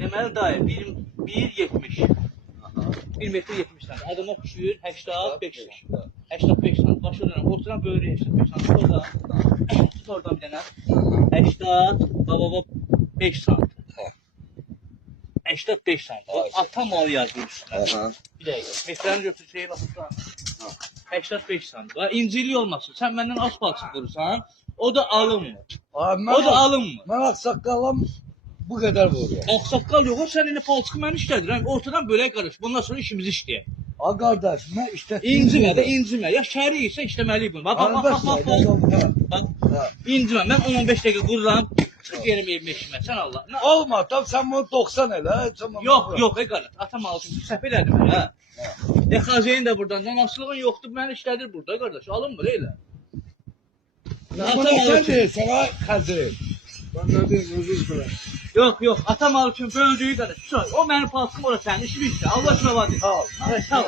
Deməli dayı 1.70. 1 metr 70 sm. Adama düşür 85 sm. 85 sm. Başa dönəm. Oturan böyrü 85 sm. Orada. Tut oradan bir dənə. 85 sm. 85 sm. Ata malı yazılır üstüne. Bir dəqiqə. Metrəni götür şeyi baxırsan. 85 sm. İncili olmasın. Sən məndən asfalt çıxırsan. O da alınmır. O da alınmır. Mən ağsaqqalam bu qədər vuruyor. Ağsaqqal yox, sən indi palçıqı mən işlədirəm. Ortadan bölək qarış. Bundan sonra işimizi işləyək. A qardaş, mən işlətdim. İncimə də incimə. Ya şəri isə işləməliyik bunu. Bax. İncimə. Mən 10-15 dəqiqə qururam. Çıx yerim evimə işimə. Sən Allah. Olma, tam sən bunu 90 elə. Yox, qardaş. Atam alışım. Səhv elədim mən, hə. Xazeyin də buradan. Namaslığın yoxdur. Mən işlədir burada, qardaş. Alınmır elə. Atam alışım. Sana xəzir. Ben ne diyeyim özür dilerim. Yox. Atam alışım. Böldüyü qardaş. O mənim palçım orası sənin işin işlə. Allah şuna var. Sağ ol. Sağ ol.